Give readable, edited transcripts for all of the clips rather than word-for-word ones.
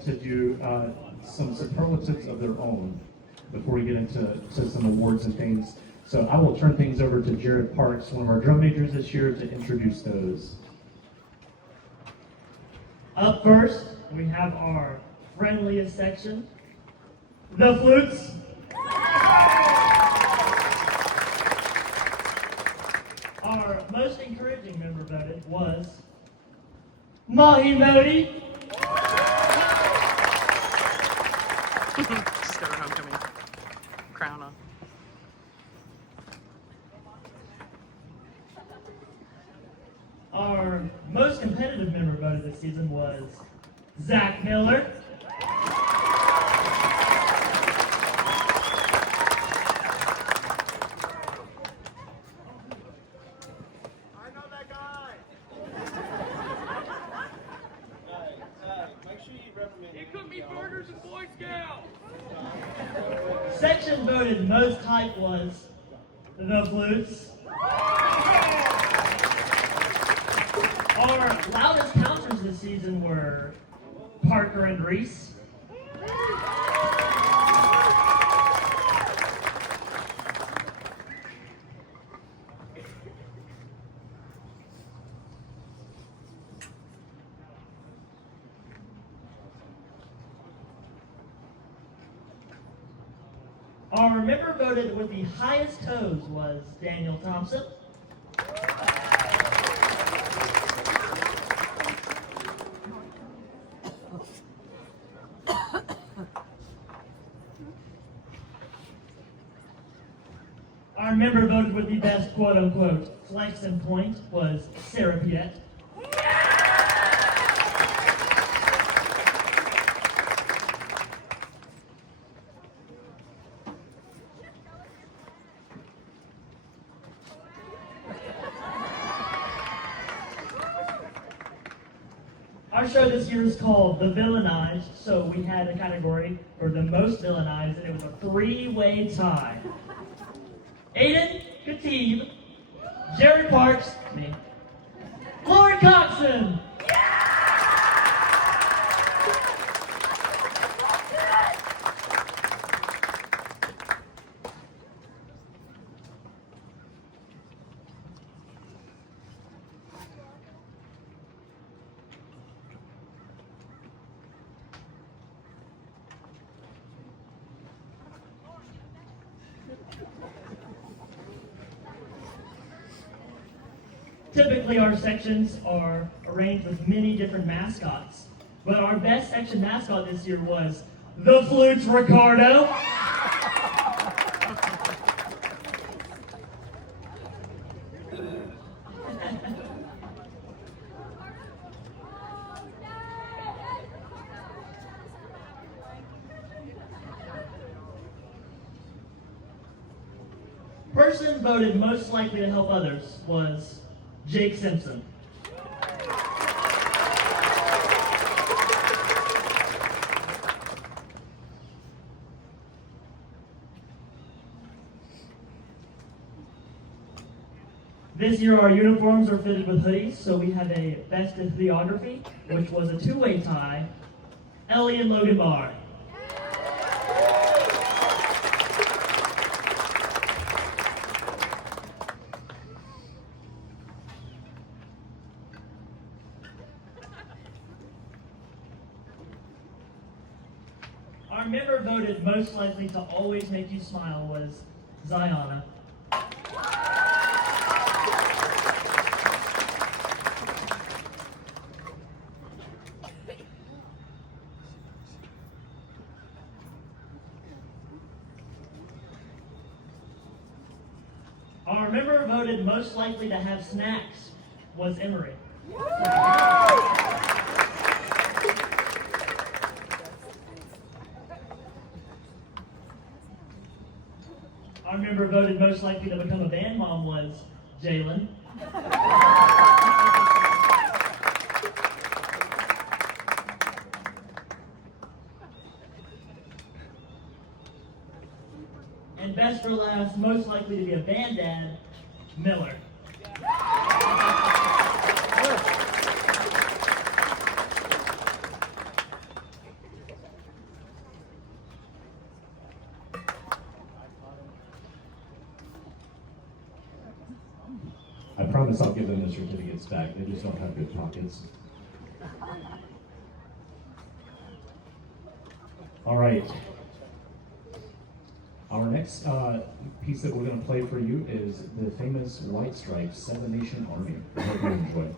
wanted to do some superlatives of their own before we get into some awards and things. So I will turn things over to Jared Parks, one of our drum majors this year, to introduce those. Up first, we have our friendliest section, the flutes. Our most encouraging member voted was Mahi Modi. Just got her homecoming crown on. Our most competitive member voted this season was Zach Miller. Section voted most hype was the flutes. Our loudest counters this season were Parker and Reese. Our member voted with the highest toes was Daniel Thompson. Our member voted with the best quote-unquote flex and point was Sarah Piet. Our show this year is called The Villainized, so we had a category for the most villainized, and it was a three-way tie. Aiden, Khatib, Jerry Parks, me, Lauren Coxon. Typically, our sections are arranged with many different mascots, but our best section mascot this year was the Flutes Ricardo. Person voted most likely to help others was Jake Simpson. This year our uniforms are fitted with hoodies, so we have a best in videography, which was a two-way tie, Ellie and Logan Barr. Our member voted most likely to always make you smile was Ziana. Our member voted most likely to have snacks was Emery. Our member voted most likely to become a band mom was Jalen. And best for last, most likely to be a band dad, Miller. promise I'll give them the certificates back. They just don't have good pockets. All right. Our next piece that we're going to play for you is the famous White Stripes Seven Nation Army. I hope you enjoy.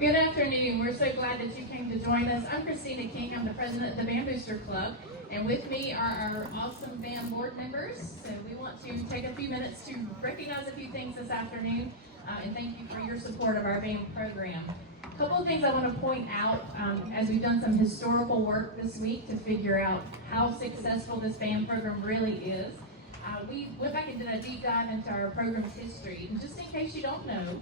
Good afternoon. We're so glad that you came to join us. I'm Christina King. I'm the president of the Band Booster Club. And with me are our awesome band board members. So we want to take a few minutes to recognize a few things this afternoon. And thank you for your support of our band program. A couple of things I want to point out as we've done some historical work this week to figure out how successful this band program really is. We went back and did a deep dive into our program's history. And just in case you don't know,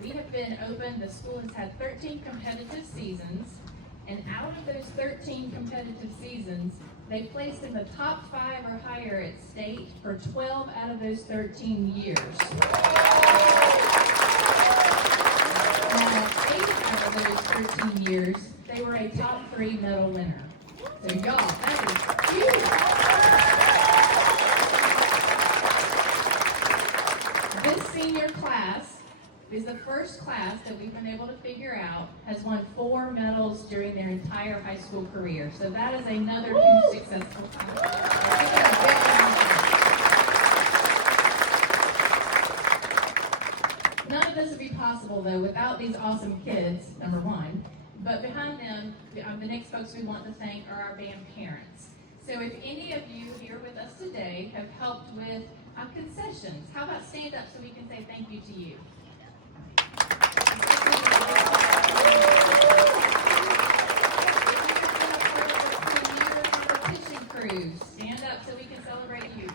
we have been open, the school has had 13 competitive seasons, and out of those 13 competitive seasons, they placed in the top 5 or higher at state for 12 out of those 13 years. Now, 8 out of those 13 years, they were a top 3 medal winner. So y'all, that is huge. This senior class is the first class that we've been able to figure out has won 4 medals during their entire high school career. So that is another huge successful class. None of this would be possible, though, without these awesome kids, number one. But behind them, the next folks we want to thank are our band parents. So if any of you here with us today have helped with concessions, how about stand up so we can say thank you to you? Competition crews, stand up so we can celebrate you.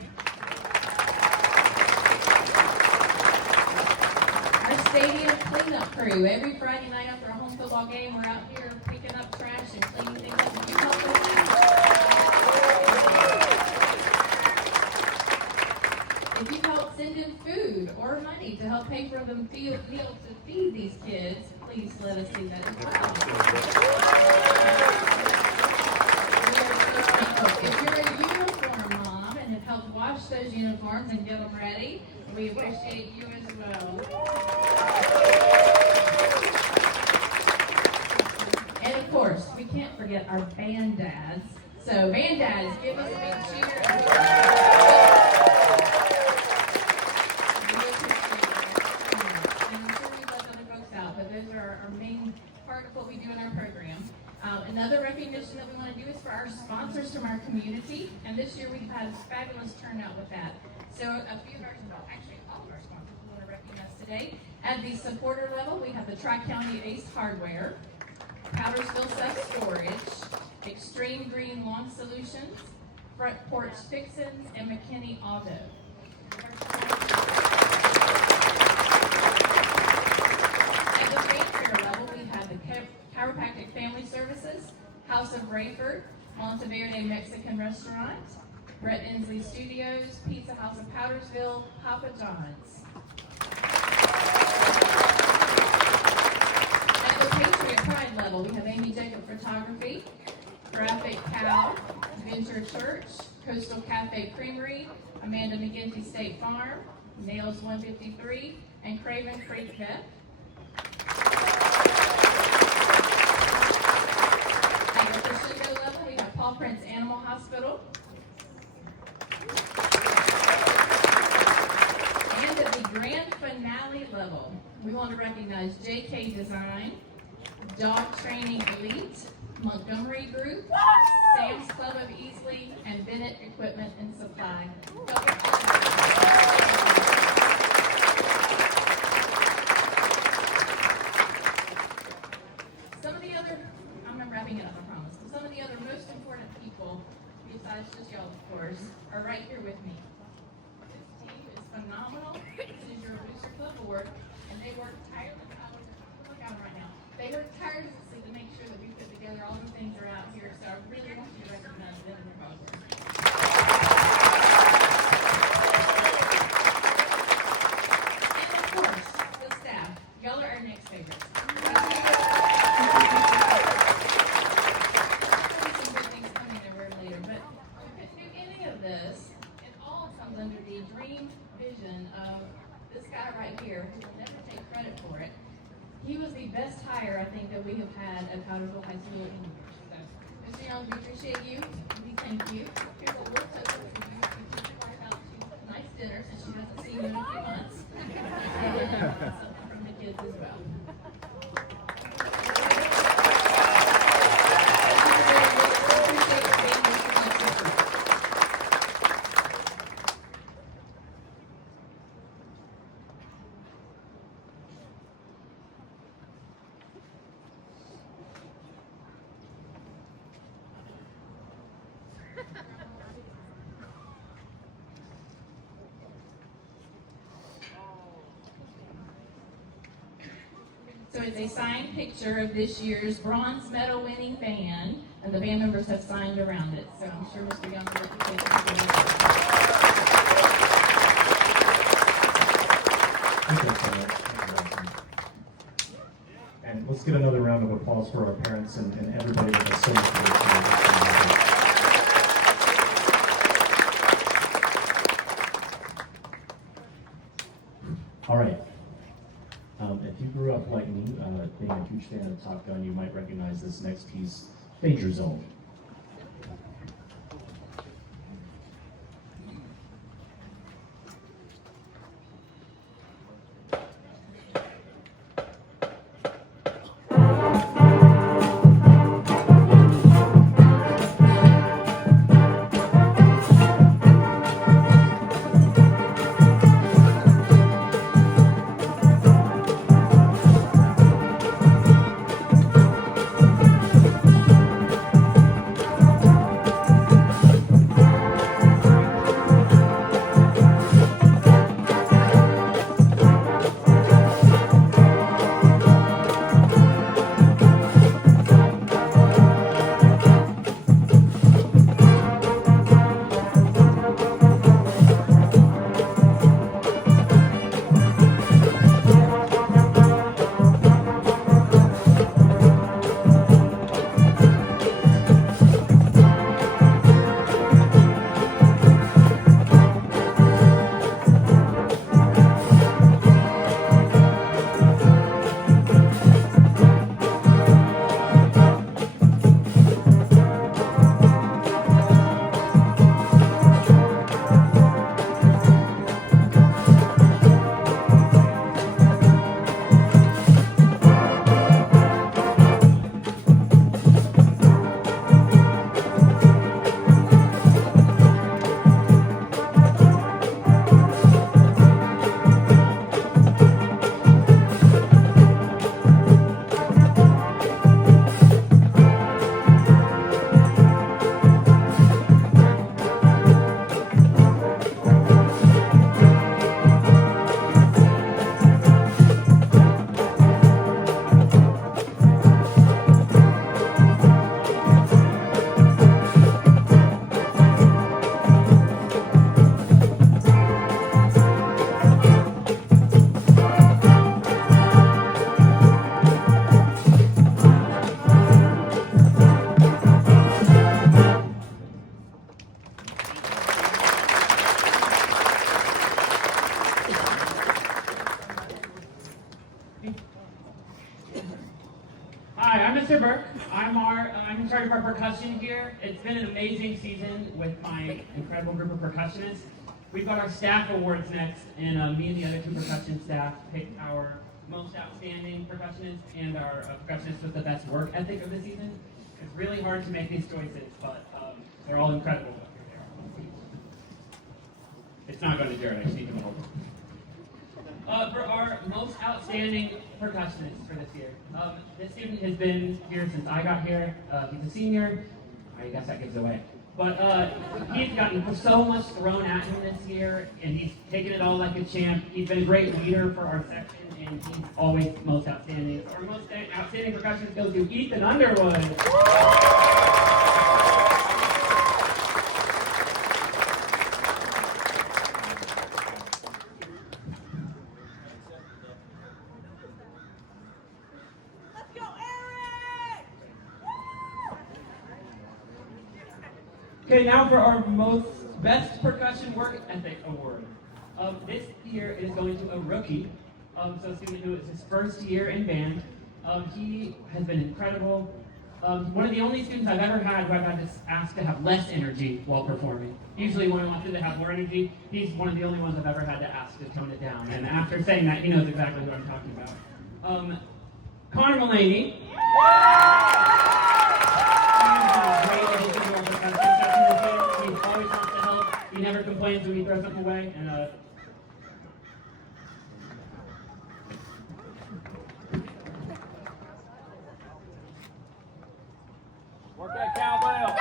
Our stadium cleanup crew, every Friday night after a home football game, we're out here picking up trash and cleaning things up. And you help us out. If you help send in food or money to help pay for the meal to feed these kids, please let us see that as well. If you're a uniform mom and have helped wash those uniforms and get them ready, we appreciate you as well. And of course, we can't forget our band dads. So band dads, give us a big cheer. We appreciate sponsors from our community, and this year we've had a fabulous turnout with that. So a few of our, well, actually all of our sponsors we want to recognize today. At the supporter level, we have the Tri-County Ace Hardware, Powdersville Self-Storage, Extreme Green Lawn Solutions, Front Porch Fixins, and McKinney Auto. At the fanfare level, we have the Chiropractic Family Services, House of Rayford, Monteverde Mexican Restaurant, Brett Inslee Studios, Pizza House of Powdersville, Papa John's. At the Patriot Pride level, we have Amy Jacob Photography, Graphic Cow, Venture Church, Coastal Cafe Creamery, Amanda McGinty State Farm, Nails 153, and Craven Creek Vet. At the Crescendo level, we have Paw Prince Animal Hospital. And at the grand finale level, we want to recognize JK Design, Dog Training Elite, Montgomery Group, Sam's Club of Easley, and Bennett Equipment and Supply. Some of the other, I'm wrapping it up, I promise. Some of the other most important people, besides just y'all, of course, are right here with me. This team is phenomenal. This is your Booster Club board, and they work tirelessly. Look out right now. They work tirelessly to make sure that we put together all the things that are out here. So I really want you to recognize them in their progress. And of course, the staff. Y'all are our next favorites. Some good things coming their way later, but we couldn't do any of this. It all comes under the dream vision of this guy right here who will never take credit for it. He was the best hire, I think, that we have had at Powdersville High School in years. So, Mr. Young, we appreciate you. We thank you. Here's a little touch for you. You teach your wife out to a nice dinner since she hasn't seen you in a few months. And something from the kids as well. So it's a signed picture of this year's bronze medal winning band, and the band members have signed around it. So I'm sure Mr. Young will take it. And let's get another round of applause for our parents and everybody that has so much All right. If you grew up like me, being a huge fan of Top Gun, you might recognize this next piece, Danger Zone. Mr. Burke. I'm in charge of our percussion here. It's been an amazing season with my incredible group of percussionists. We've got our staff awards next, and me and the other two percussion staff picked our most outstanding percussionists and our percussionists with the best work ethic of the season. It's really hard to make these choices, but they're all incredible. It's not going to Jared, I just need him to hold it. For our most outstanding percussionist for this year, this student has been here since I got here. He's a senior. I guess that gives it away. But he's gotten so much thrown at him this year, and he's taken it all like a champ. He's been a great leader for our section, and he's always most outstanding. So our most outstanding percussionist goes to Ethan Underwood. Okay, now for our best percussion work ethic award. This year it is going to a rookie, so a student who is his first year in band. He has been incredible. One of the only students I've ever had who I've had to ask to have less energy while performing. Usually when I want them to have more energy, he's one of the only ones I've ever had to ask to tone it down. And after saying that, he knows exactly what I'm talking about. Connor Mulaney. He always wants to help. He never complains when we throw something away. And work that cowbell.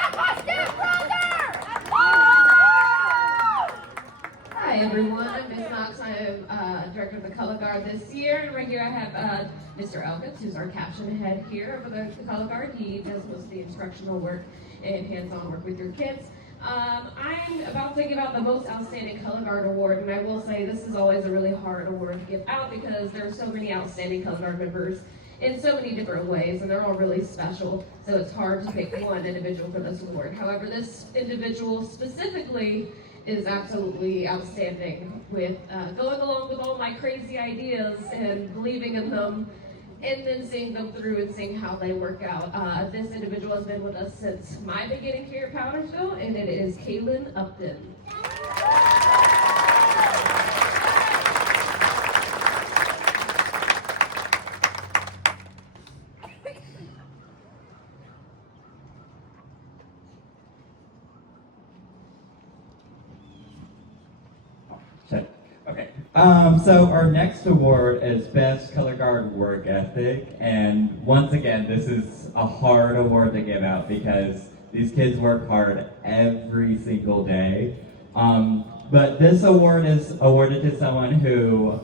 Hi everyone, I'm Ms. Knox. I am director of the color guard this year, and right here I have Mr. Elkins, who's our caption head here for the color guard. He does most of the instructional work and hands-on work with your kids. I'm about to give out the most outstanding color guard award, and I will say this is always a really hard award to give out because there are so many outstanding color guard members in so many different ways, and they're all really special, so it's hard to pick one individual for this award. However, this individual specifically is absolutely outstanding with going along with all my crazy ideas and believing in them, and then seeing them through and seeing how they work out. This individual has been with us since my beginning here at Powdersville, and it is Kaylin Upton. Okay. So our next award is Best Color Guard Work Ethic, and once again, this is a hard award to give out because these kids work hard every single day. But this award is awarded to someone who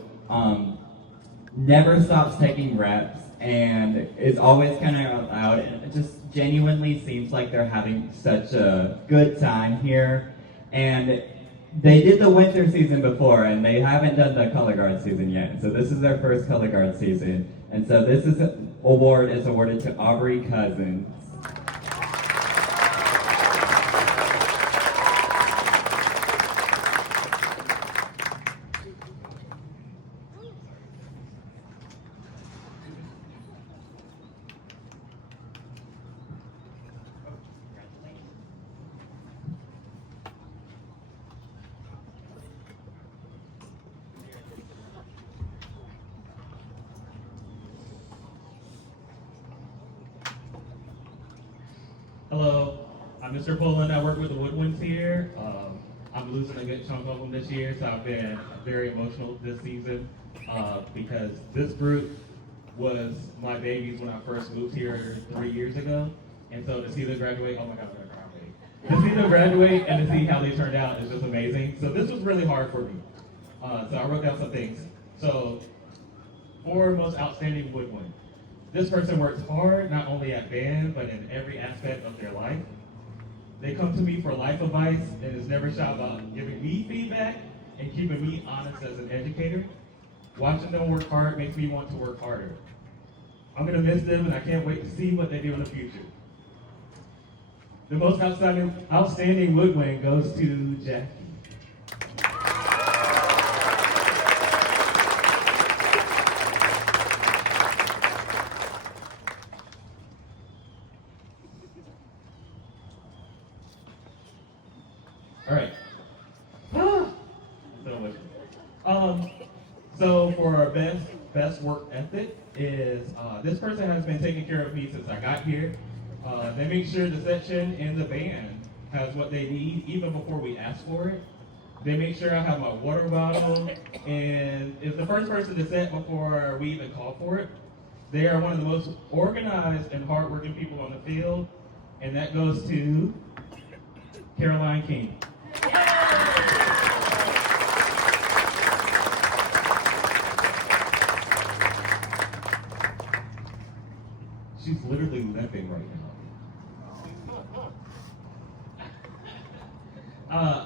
never stops taking reps and is always kind of out, and it just genuinely seems like they're having such a good time here. And they did the winter season before, and they haven't done the color guard season yet. So this is their first color guard season. And so this award is awarded to Aubrey Cousins. Hello, I'm Mr. Poland. I work with the Woodwinds here. I'm losing a good chunk of them this year, so I've been very emotional this season because this group was my babies when I first moved here 3 years ago. And so to see them graduate, oh my God, I'm gonna cry. To see them graduate and to see how they turned out is just amazing. So this was really hard for me. So I wrote down some things. So for most outstanding woodwind. This person works hard, not only at band, but in every aspect of their life. They come to me for life advice and is never shy about giving me feedback and keeping me honest as an educator. Watching them work hard makes me want to work harder. I'm gonna miss them and I can't wait to see what they do in the future. The most outstanding woodwind goes to Jackie. So for our best work ethic is this person has been taking care of me since I got here. They make sure the section and the band has what they need even before we ask for it. They make sure I have my water bottle, and it's the first person to set before we even call for it. They are one of the most organized and hardworking people on the field, and that goes to Caroline King. She's literally limping right now.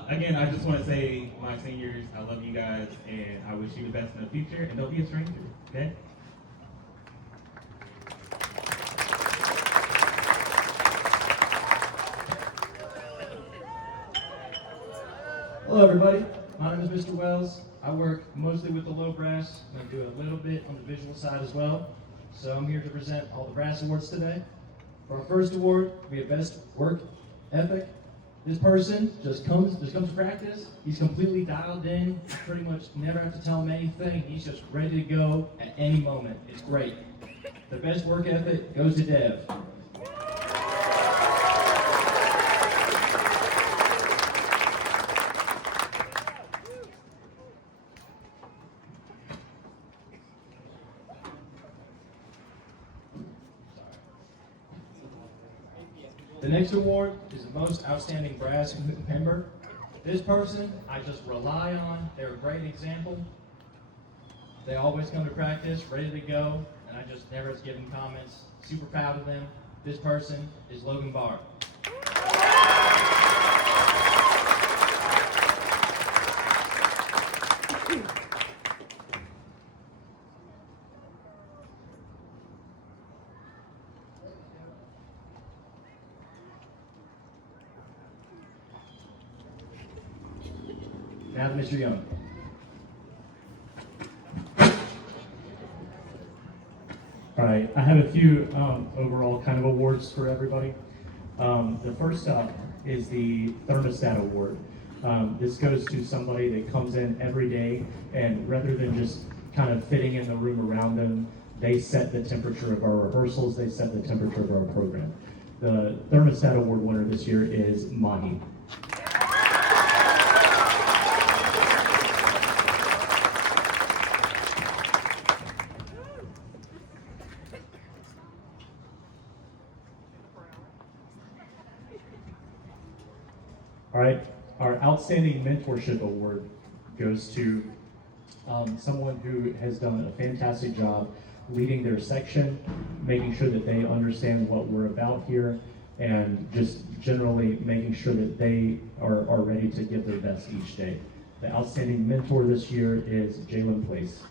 Again, I just want to say, my seniors, I love you guys, and I wish you the best in the future, and don't be a stranger, okay? Hello everybody, my name is Mr. Wells. I work mostly with the low brass, and I do a little bit on the visual side as well. So I'm here to present all the brass awards today. For our first award, we have Best Work Ethic. This person just comes to practice. He's completely dialed in, pretty much never have to tell him anything. He's just ready to go at any moment. It's great. The Best Work Ethic goes to Dev. The next award is the Most Outstanding Brass Member. This person I just rely on. They're a great example. They always come to practice, ready to go, and I just never give them comments. Super proud of them. This person is Logan Barr. Now to Mr. Young. All right, I have a few overall kind of awards for everybody. The first up is the Thermostat Award. This goes to somebody that comes in every day, and rather than just kind of fitting in the room around them, they set the temperature of our rehearsals, they set the temperature of our program. The Thermostat Award winner this year is Mahi. All right, our Outstanding Mentorship Award goes to someone who has done a fantastic job leading their section, making sure that they understand what we're about here, and just generally making sure that they are ready to give their best each day. The Outstanding Mentor this year is Jalen Place.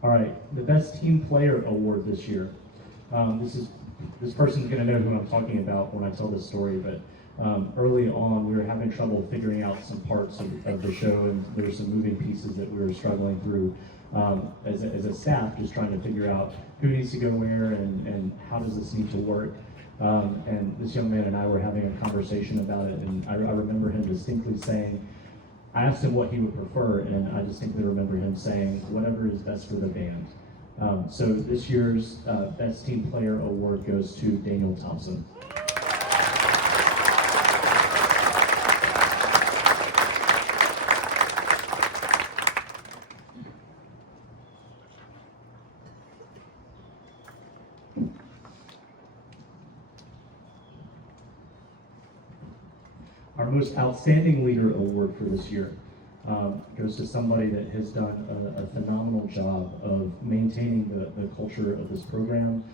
All right, the Best Team Player Award this year. This person's going to know who I'm talking about when I tell this story, but early on we were having trouble figuring out some parts of the show, and there's some moving pieces that we were struggling through as a staff, just trying to figure out who needs to go where and how does this need to work. And this young man and I were having a conversation about it, and I remember him distinctly saying, I asked him what he would prefer, and I distinctly remember him saying, whatever is best for the band. So this year's Best Team Player Award goes to Daniel Thompson. Our Most Outstanding Leader Award for this year goes to somebody that has done a phenomenal job of maintaining the culture of this program,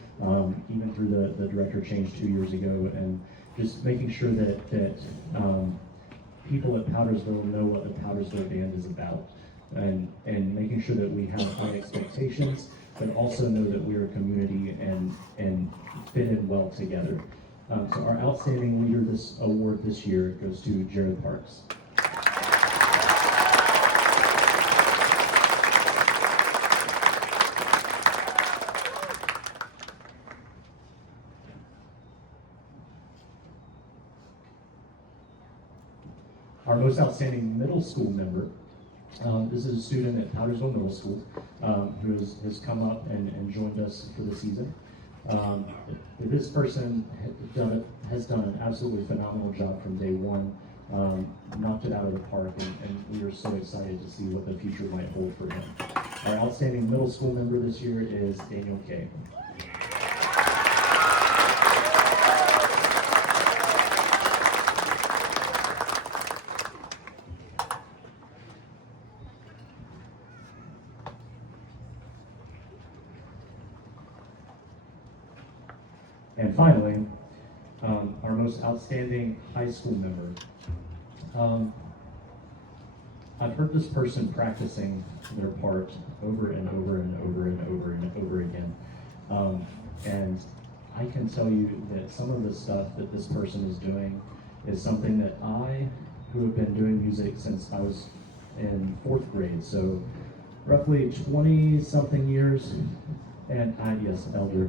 even through the director change 2 years ago, and just making sure that people at Powdersville know what the Powdersville Band is about, and making sure that we have high expectations, but also know that we're a community and fit in well together. So our Outstanding Leader award this year goes to Jared Parks. most outstanding middle school member. This is a student at Powdersville Middle School who has come up and joined us for the season. This person has done an absolutely phenomenal job from day one, knocked it out of the park, and we are so excited to see what the future might hold for him. Our outstanding middle school member this year is Daniel Kay. And finally, our most outstanding high school member. I've heard this person practicing their part over and over and over and over and over again. And I can tell you that some of the stuff that this person is doing is something that I, who have been doing music since I was in 4th grade, so roughly 20-something years, and yes, elder.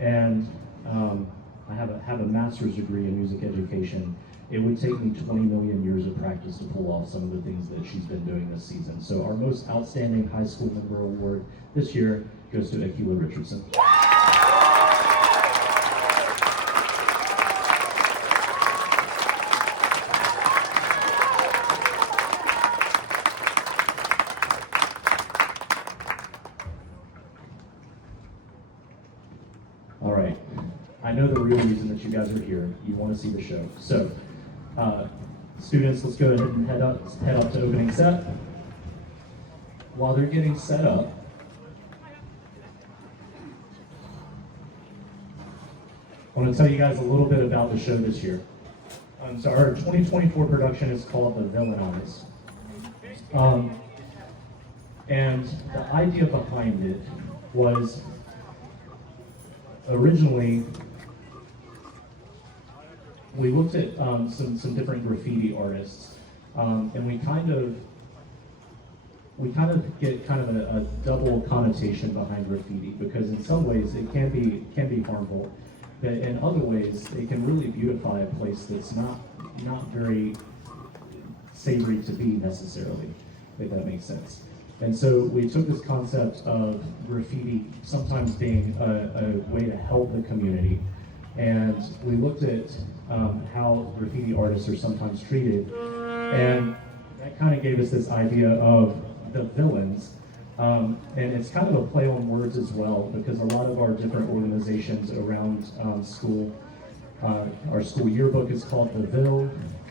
And I have a master's degree in music education. It would take me 20 million years of practice to pull off some of the things that she's been doing this season. So our most outstanding high school member award this year goes to Akila Richardson. All right, I know the real reason that you guys are here. You want to see the show. So, students, let's go ahead and head up to opening set. While they're getting set up, I want to tell you guys a little bit about the show this year. So our 2024 production is called The Villainized. And the idea behind it was originally we looked at some different graffiti artists, and we kind of get kind of a double connotation behind graffiti, because in some ways it can be harmful, but in other ways it can really beautify a place that's not very savory to be necessarily, if that makes sense. And so we took this concept of graffiti sometimes being a way to help the community, and we looked at how graffiti artists are sometimes treated, and that kind of gave us this idea of the villains. And it's kind of a play on words as well, because a lot of our different organizations around school, our school yearbook is called The Ville.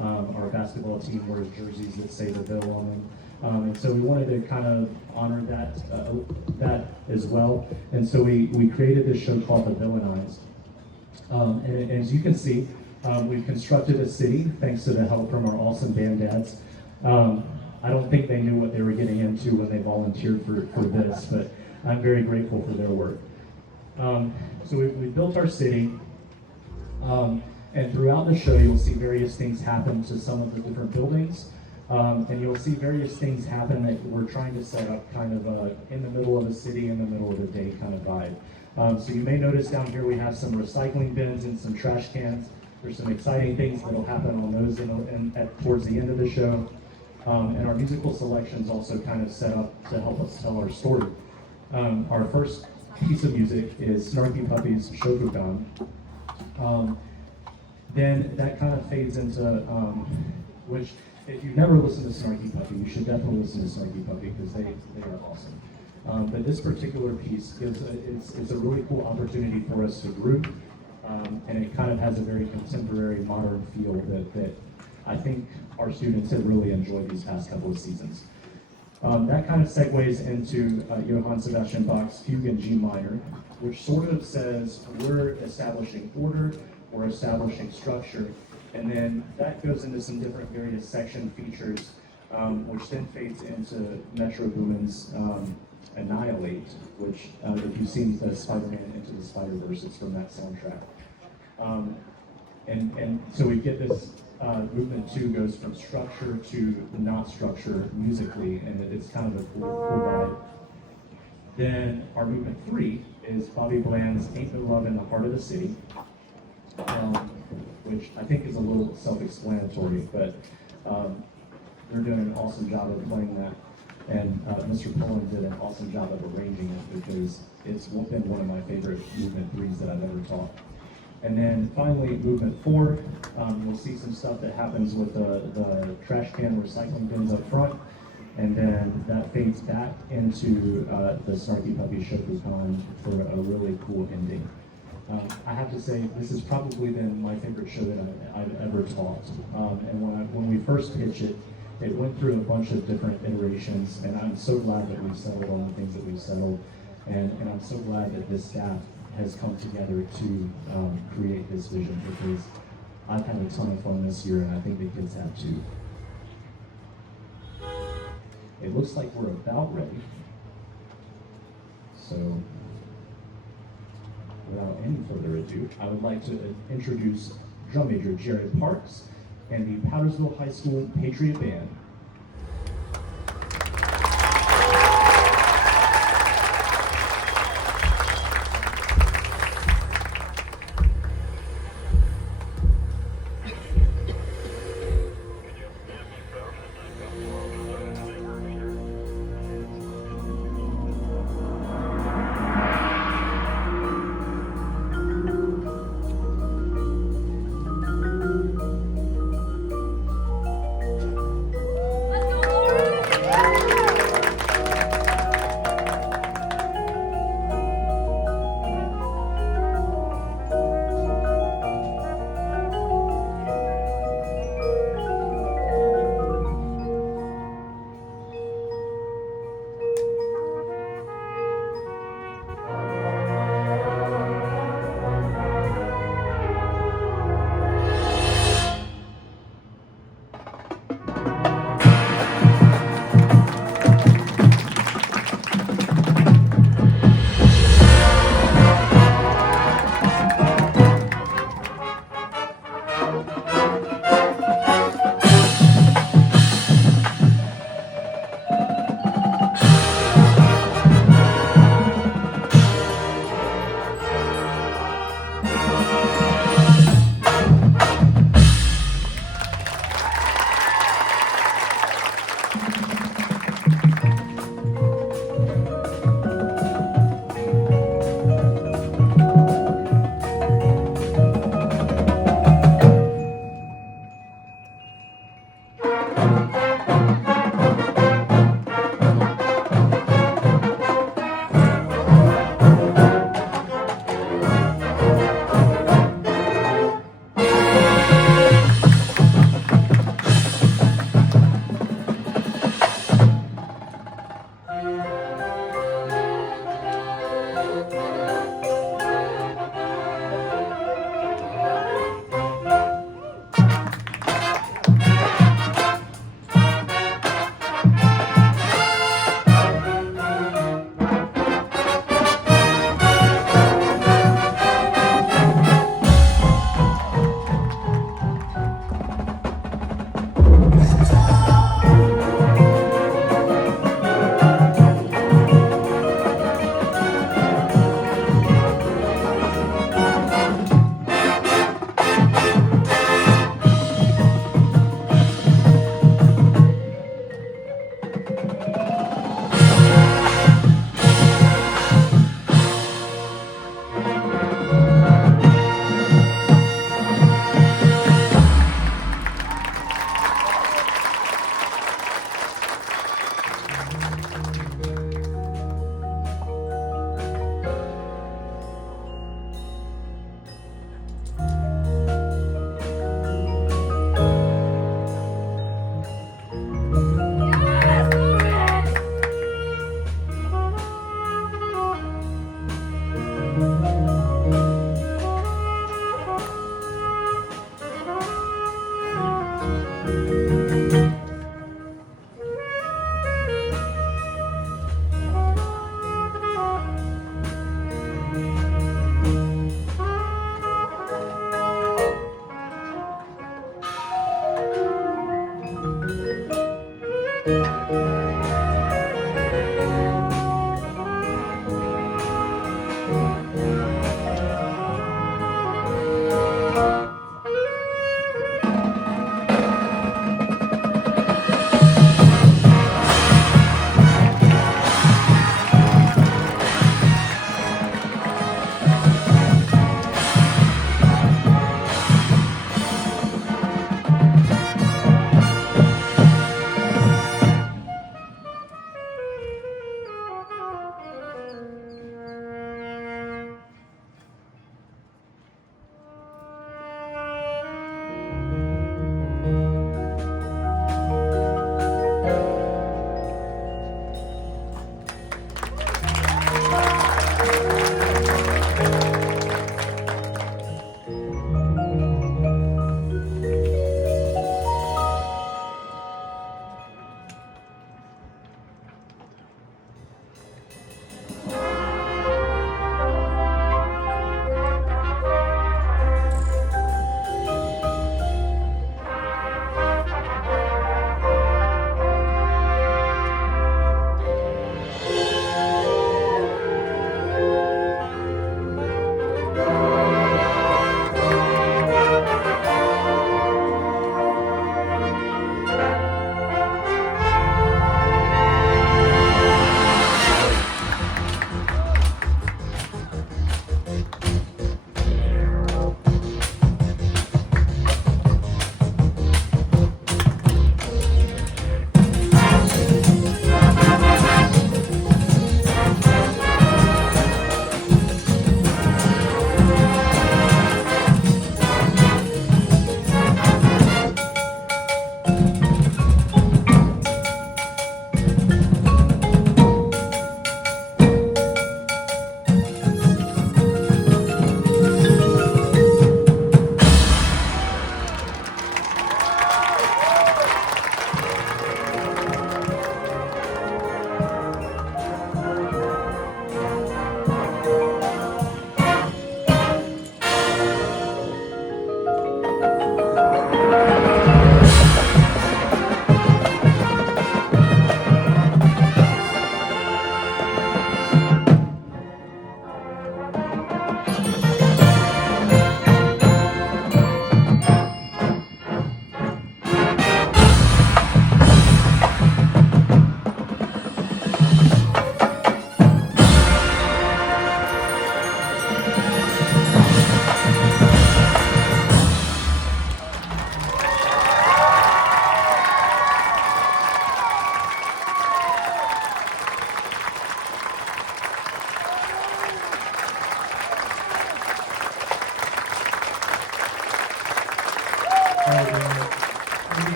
Our basketball team wears jerseys that say The Ville on them. And so we wanted to kind of honor that as well. And so we created this show called The Villainized. And as you can see, we've constructed a city thanks to the help from our awesome band dads. I don't think they knew what they were getting into when they volunteered for this, but I'm very grateful for their work. So we built our city, and throughout the show you'll see various things happen to some of the different buildings, and you'll see various things happen that we're trying to set up kind of in the middle of the city, in the middle of the day kind of vibe. So you may notice down here we have some recycling bins and some trash cans. There's some exciting things that will happen on those towards the end of the show. And our musical selections also kind of set up to help us tell our story. Our first piece of music is Snarky Puppy's Shokugan. Then that kind of fades into, which if you've never listened to Snarky Puppy, you should definitely listen to Snarky Puppy because they are awesome. But this particular piece it's a really cool opportunity for us to group, and it kind of has a very contemporary, modern feel that I think our students have really enjoyed these past couple of seasons. That kind of segues into Johann Sebastian Bach's Fugue in G minor, which sort of says we're establishing order, we're establishing structure, and then that goes into some different various section features, which then fades into Metro Boomin's Annihilate, which if you've seen the Spider-Man Into the Spider-Verse, it's from that soundtrack. And so we get this movement 2 goes from structure to not structure musically, and it's kind of a cool vibe. Then our movement 3 is Bobby Bland's Ain't No Love in the Heart of the City, which I think is a little self-explanatory, but They're doing an awesome job of playing that. And Mr. Pullen did an awesome job of arranging it because it's been one of my favorite movement 3s that I've ever taught. And then finally, movement 4, you'll see some stuff that happens with the trash can recycling bins up front. And then that fades back into the Snarky Puppy Shokukan for a really cool ending. I have to say, this has probably been my favorite show that I've ever taught. And when we first pitched it, it went through a bunch of different iterations, and I'm so glad that we've settled on the things that we've settled. And I'm so glad that this staff has come together to create this vision, because I've had a ton of fun this year, and I think the kids have too. It looks like we're about ready. So, without any further ado, I would like to introduce Drum Major Jared Parks and the Powdersville High School Patriot Band.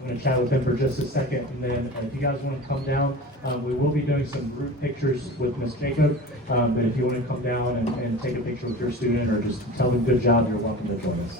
I'm going to chat with him for just a second, and then if you guys want to come down, we will be doing some group pictures with Miss Jacob, but if you want to come down and take a picture with your student or just tell them good job, you're welcome to join us.